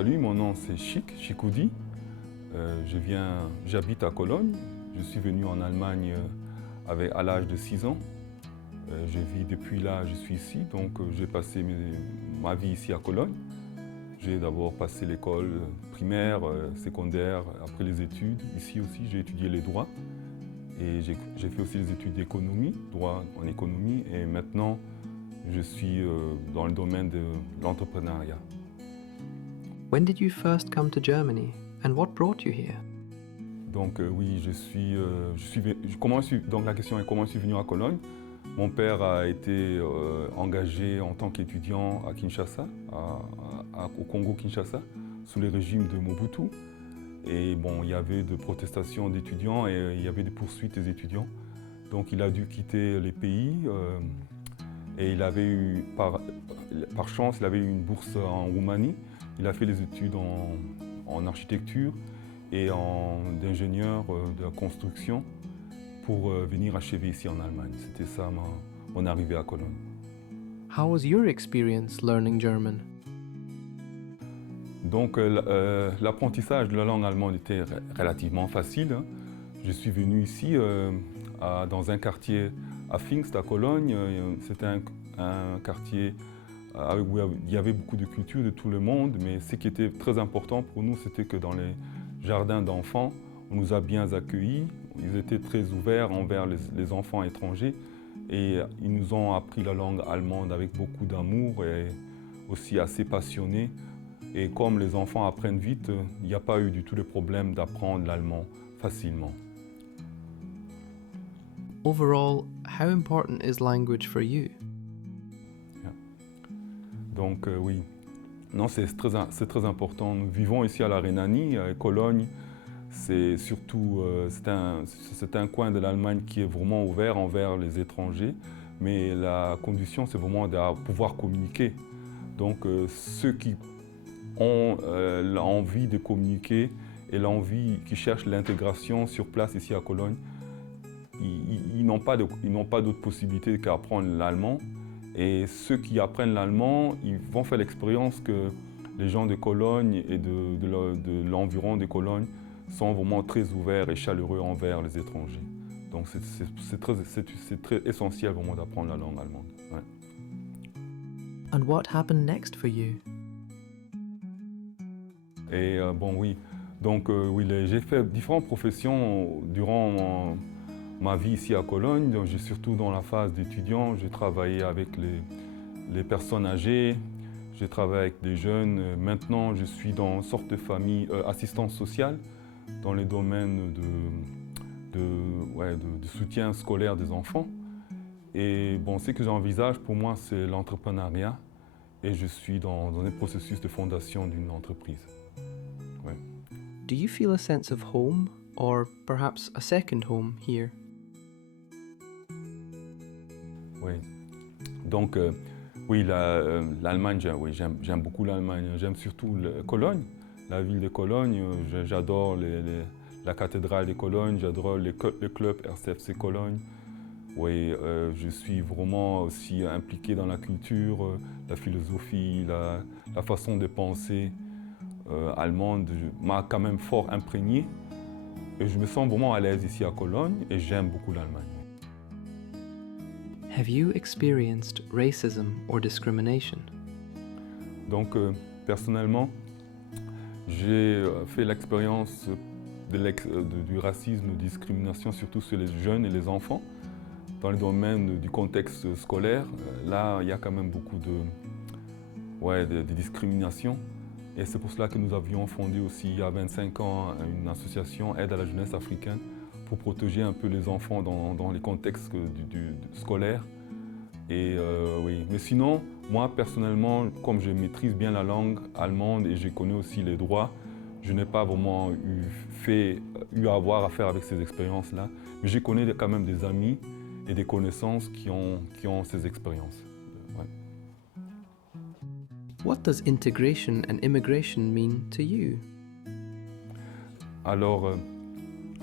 salut, mon nom c'est Chikoudi. J'habite à Cologne. Je suis venu en Allemagne à l'âge de 6 ans. Je vis depuis là, je suis ici, donc j'ai passé ma vie ici à Cologne. J'ai d'abord passé l'école primaire, secondaire, après les études. Ici aussi, j'ai étudié les droits. Et j'ai fait aussi les études d'économie, droit en économie. Et maintenant, je suis dans le domaine de l'entrepreneuriat. When did you first come to Germany and what brought you here? Donc oui, donc la question est comment je suis venu à Cologne. Mon père a été engagé en tant qu'étudiant à Kinshasa, au Congo-Kinshasa, sous le régime de Mobutu. Et bon, il y avait des protestations d'étudiants et il y avait des poursuites des étudiants. Donc il a dû quitter les pays et il avait eu, par chance, il avait eu une bourse en Roumanie. Il a fait les études en architecture et d'ingénieur de la construction pour venir achever ici en Allemagne. C'était ça mon arrivée à Cologne. How was your experience learning German? Donc l'apprentissage de la langue allemande était relativement facile. Je suis venu ici dans un quartier à Pfingst, à Cologne. C'était un quartier où il y avait beaucoup de cultures de tout le monde, mais ce qui était très important pour nous, c'était que dans les jardins d'enfants, on nous a bien accueillis. Ils étaient très ouverts envers les enfants étrangers et ils nous ont appris la langue allemande avec beaucoup d'amour et aussi assez passionnés. Et comme les enfants apprennent vite, il n'y a pas eu du tout de problème d'apprendre l'allemand facilement. Overall, how important is language for you? Donc oui, non, c'est très important. Nous vivons ici à la Rhénanie, à Cologne. C'est surtout c'est un coin de l'Allemagne qui est vraiment ouvert envers les étrangers, mais la condition, c'est vraiment de pouvoir communiquer. Donc ceux qui ont l'envie de communiquer et qui cherchent l'intégration sur place ici à Cologne, ils n'ont pas d'autre possibilité qu'apprendre l'allemand. Et ceux qui apprennent l'allemand, ils vont faire l'expérience que les gens de Cologne et de l'environ de Cologne sont vraiment très ouverts et chaleureux envers les étrangers. Donc c'est très essentiel vraiment d'apprendre la langue allemande. Ouais. And what happened next for you? Et bon oui, donc oui, j'ai fait différentes professions durant ma vie ici à Cologne. Donc, surtout dans la phase d'étudiant, j'ai travaillé avec les personnes âgées, j'ai travaillé avec des jeunes. Maintenant, je suis dans une sorte de famille assistance sociale dans les domaines de soutien scolaire des enfants. Et bon, ce que j'envisage pour moi, c'est l'entrepreneuriat et je suis dans un processus de fondation d'une entreprise. Ouais. Do you feel a sense of home or perhaps a second home here? Oui. Donc, oui, l'Allemagne, j'aime beaucoup l'Allemagne. J'aime surtout Cologne, la ville de Cologne. J'adore la cathédrale de Cologne, j'adore le club RCFC Cologne. Oui, je suis vraiment aussi impliqué dans la culture, la philosophie, la façon de penser allemande m'a quand même fort imprégné. Et je me sens vraiment à l'aise ici à Cologne et j'aime beaucoup l'Allemagne. Have you experienced racism or discrimination? Donc, personnellement, j'ai fait l'expérience du racisme, de discrimination, surtout sur les jeunes et les enfants. Dans le domaine du contexte scolaire, là, il y a quand même beaucoup de discrimination. Et c'est pour cela que nous avions fondé aussi, il y a 25 ans, une association Aide à la jeunesse africaine pour protéger un peu les enfants dans les contextes scolaires. Et oui, mais sinon, moi personnellement, comme je maîtrise bien la langue allemande et je connais aussi les droits, je n'ai pas vraiment eu à avoir à faire avec ces expériences-là. Mais je connais quand même des amis et des connaissances qui ont ces expériences. Ouais. What does integration and immigration mean to you? Alors,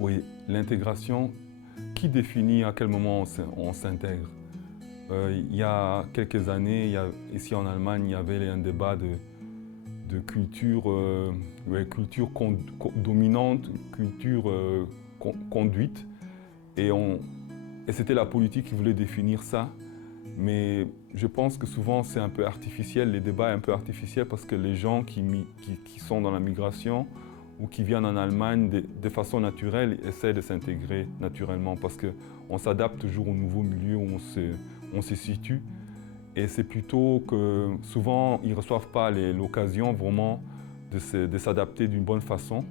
oui, l'intégration, qui définit à quel moment on s'intègre? Il y a quelques années, ici en Allemagne, il y avait un débat de culture, culture dominante, culture conduite. Et c'était la politique qui voulait définir ça. Mais je pense que souvent c'est un peu artificiel, les débats sont un peu artificiels parce que les gens qui sont dans la migration ou qui viennent en Allemagne de façon naturelle essaient de s'intégrer naturellement parce qu'on s'adapte toujours au nouveau milieu où on se situe. Et c'est plutôt que souvent ils ne reçoivent pas l'occasion vraiment de s'adapter d'une bonne façon.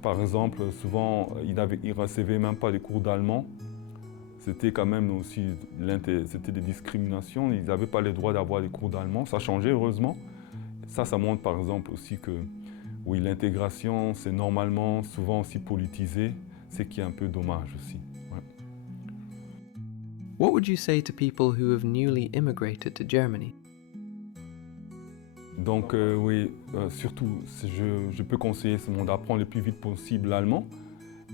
Par exemple, souvent ils ne recevaient même pas des cours d'allemand. C'était quand même aussi c'était des discriminations. Ils n'avaient pas le droit d'avoir des cours d'allemand. Ça a changé heureusement. Ça montre par exemple aussi que oui, l'intégration, c'est normalement souvent aussi politisé, ce qui est un peu dommage aussi. Ouais. What would you say to people who have newly immigrated to Germany? Donc oui, surtout, je peux conseiller d'apprendre le plus vite possible l'allemand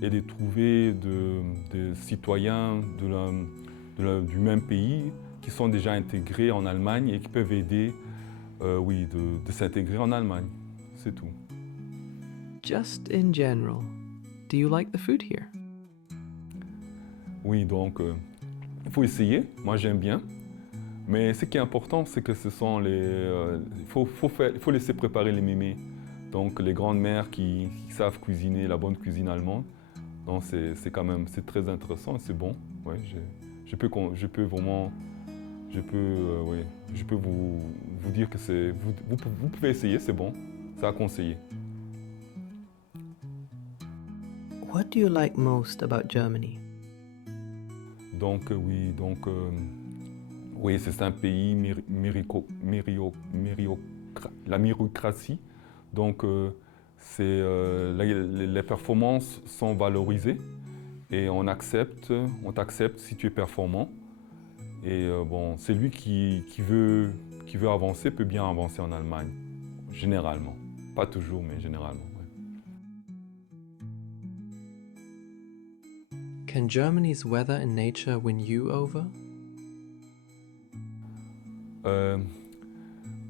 et de trouver des citoyens du même pays qui sont déjà intégrés en Allemagne et qui peuvent aider de s'intégrer en Allemagne. C'est tout. Just in general, do you like the food here? Oui, donc il faut essayer. Moi, j'aime bien. Mais ce qui est important, c'est que ce sont il faut laisser préparer les mémés. Donc les grandes-mères qui savent cuisiner la bonne cuisine allemande. Donc c'est quand même très intéressant et c'est bon. Ouais, je peux vous dire que vous pouvez essayer, c'est bon. C'est à conseiller. What do you like most about Germany? Donc oui, c'est un pays la méritocratie. Donc les performances sont valorisées et on t'accepte si tu es performant. Et celui qui veut avancer peut bien avancer en Allemagne, généralement. Pas toujours, mais généralement. Ouais. Can Germany's weather and nature win you over?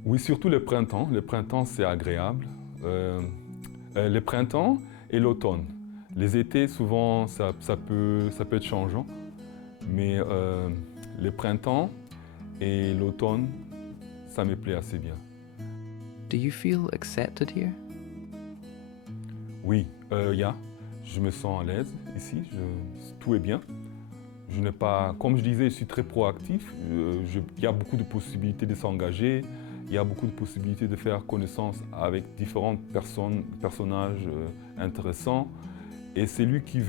Oui, surtout le printemps. Le printemps, c'est agréable. Le printemps et l'automne. Les étés, souvent, ça peut être changeant. Mais le printemps et l'automne, ça me plaît assez bien. Do you feel accepted here? Oui, je me sens à l'aise ici, tout est bien. Je n'ai pas, comme je disais, je suis très proactif. Il y a beaucoup de possibilités de s'engager. Il y a beaucoup de possibilités de faire connaissance avec différentes personnages intéressants. Et celui qui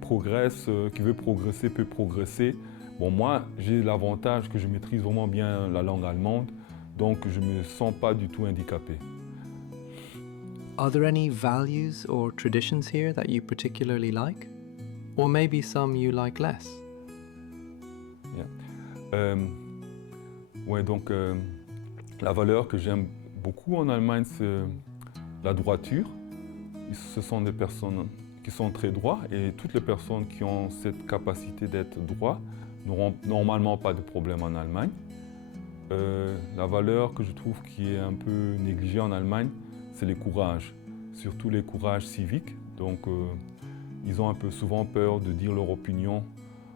progresse, qui veut progresser, peut progresser. Bon, moi, j'ai l'avantage que je maîtrise vraiment bien la langue allemande, donc je ne me sens pas du tout handicapé. Are there any values or traditions here that you particularly like? Or maybe some you like less? Ouais, donc la valeur que j'aime beaucoup en Allemagne, c'est la droiture. Ce sont des personnes qui sont très droits et toutes les personnes qui ont cette capacité d'être droit n'auront normalement pas de problème en Allemagne. La valeur que je trouve qui est un peu négligée en Allemagne, c'est le courage, surtout les courages civiques. Donc, ils ont un peu souvent peur de dire leur opinion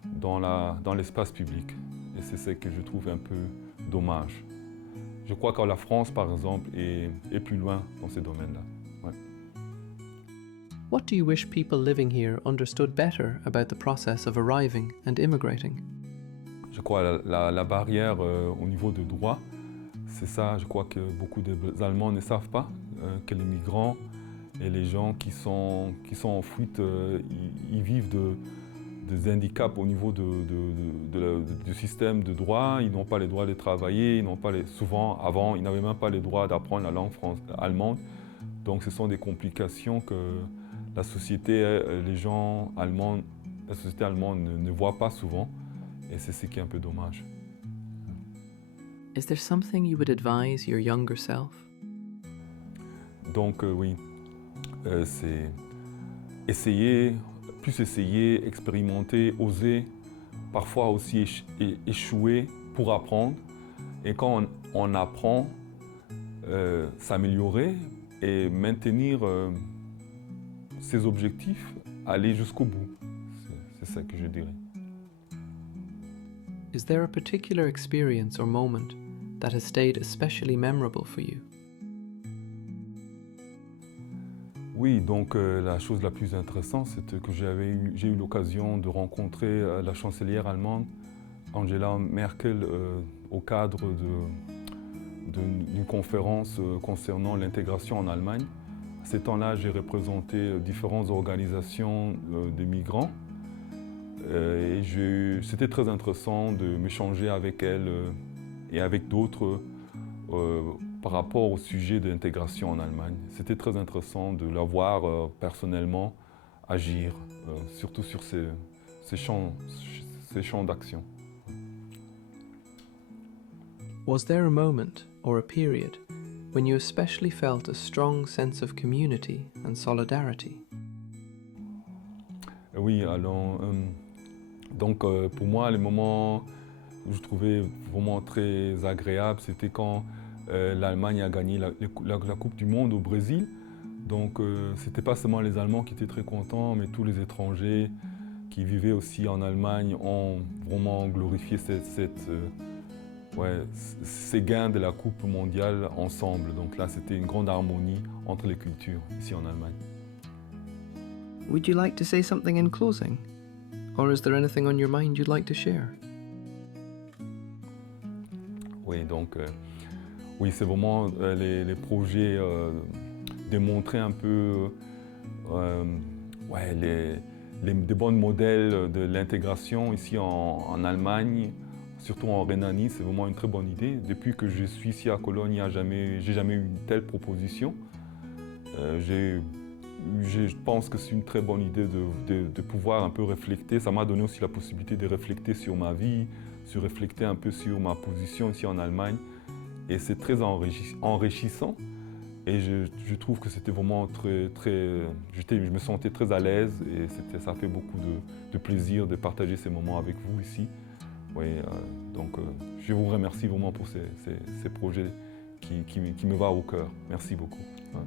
dans l'espace public. Et c'est ce que je trouve un peu dommage. Je crois que la France, par exemple, est plus loin dans ces domaines-là. Ouais. What do you wish people living here understood better about the process of arriving and immigrating? Je crois la barrière au niveau de droit, c'est ça, je crois que beaucoup d'Allemands ne savent pas, que les migrants et les gens qui sont en fuite, ils vivent des handicaps au niveau du système de droit. Ils n'ont pas les droits de travailler, souvent, avant, ils n'avaient même pas les droits d'apprendre la langue allemande. Donc ce sont des complications que la société allemande ne voit pas souvent. Et c'est ce qui est un peu dommage. Is there something you would advise your younger self? Donc oui, c'est essayer, expérimenter, oser, parfois aussi échouer pour apprendre. Et quand on apprend, s'améliorer et maintenir ses objectifs, aller jusqu'au bout. C'est ça que je dirais. Is there a particular experience or moment that has stayed especially memorable for you? Oui, donc la chose la plus intéressante, c'est que j'ai eu l'occasion de rencontrer la chancelière allemande Angela Merkel au cadre d'une conférence concernant l'intégration en Allemagne. À ce temps-là, j'ai représenté différentes organisations de migrants et c'était très intéressant de m'échanger avec elle et avec d'autres par rapport au sujet de l'intégration en Allemagne. C'était très intéressant de la voir personnellement agir, surtout sur ces champs d'action. Was there a moment or a period when you especially felt a strong sense of community and solidarity? Oui, alors, donc pour moi, les moments que je trouvais vraiment très agréables, c'était quand l'Allemagne a gagné la Coupe du Monde au Brésil. Donc c'était pas seulement les Allemands qui étaient très contents, mais tous les étrangers qui vivaient aussi en Allemagne ont vraiment glorifié ces gains de la Coupe mondiale ensemble. Donc là, c'était une grande harmonie entre les cultures ici en Allemagne. Would you like to say something in closing? Or is there anything on your mind you'd like to share? Oui, donc oui, c'est vraiment les projets démontrer un peu des bons modèles de l'intégration ici en Allemagne, surtout en Rhénanie, c'est vraiment une très bonne idée. Depuis que je suis ici à Cologne, j'ai jamais eu une telle proposition. Je pense que c'est une très bonne idée de pouvoir un peu réfléchir. Ça m'a donné aussi la possibilité de réfléchir sur ma vie, de réfléchir un peu sur ma position ici en Allemagne. Et c'est très enrichissant. Et je trouve que c'était vraiment je me sentais très à l'aise et ça fait beaucoup de plaisir de partager ces moments avec vous ici. Oui, donc je vous remercie vraiment pour ces projets qui me vont au cœur. Merci beaucoup. Ouais.